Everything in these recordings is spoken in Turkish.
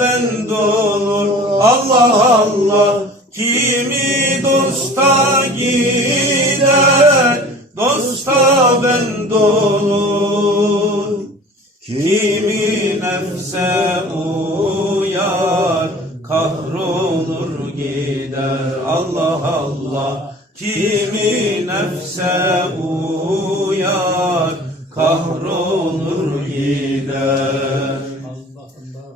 bend olur Allah Allah Kimi dosta gider? Dosta bend olur Kimi nefse uyar Kahrolur gider. Allah Allah Kimi nefse uyar Kahrolur gider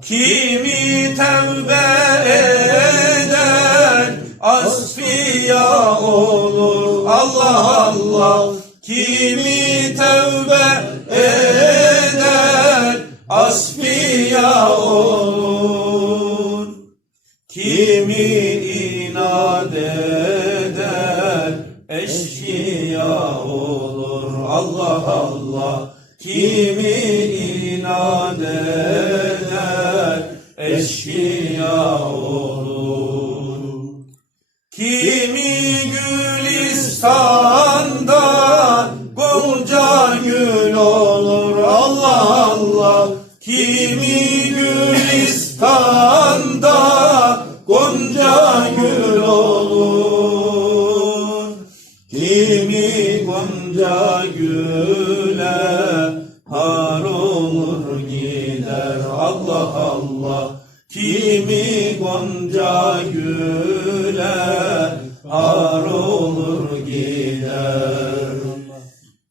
Kimi tevbe eder asfiya olur. Allah Allah. Kimi tevbe eder asfiya olur. Kimi inat eder eşkıya olur. Allah Allah. Kimi inat eder Kimi gülistandan gonca gül olur? Allah Allah. Kimi gülistanda gonca gül olur? Kimi gonca güle har olur gider? Allah Allah. Kimi gonca güle har olur gider.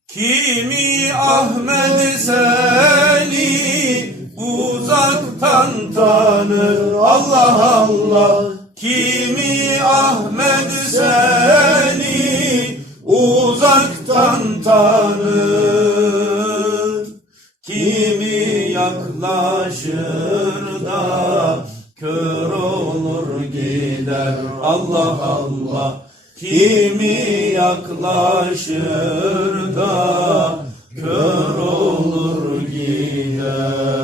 Kimi Ahmet seni uzaktan tanır? Allah Allah. Kimi Ahmet seni uzaktan tanır? Kimi yaklaşır da Kör olur gider Allah Allah. Kimi yaklaşır da Kör olur gider.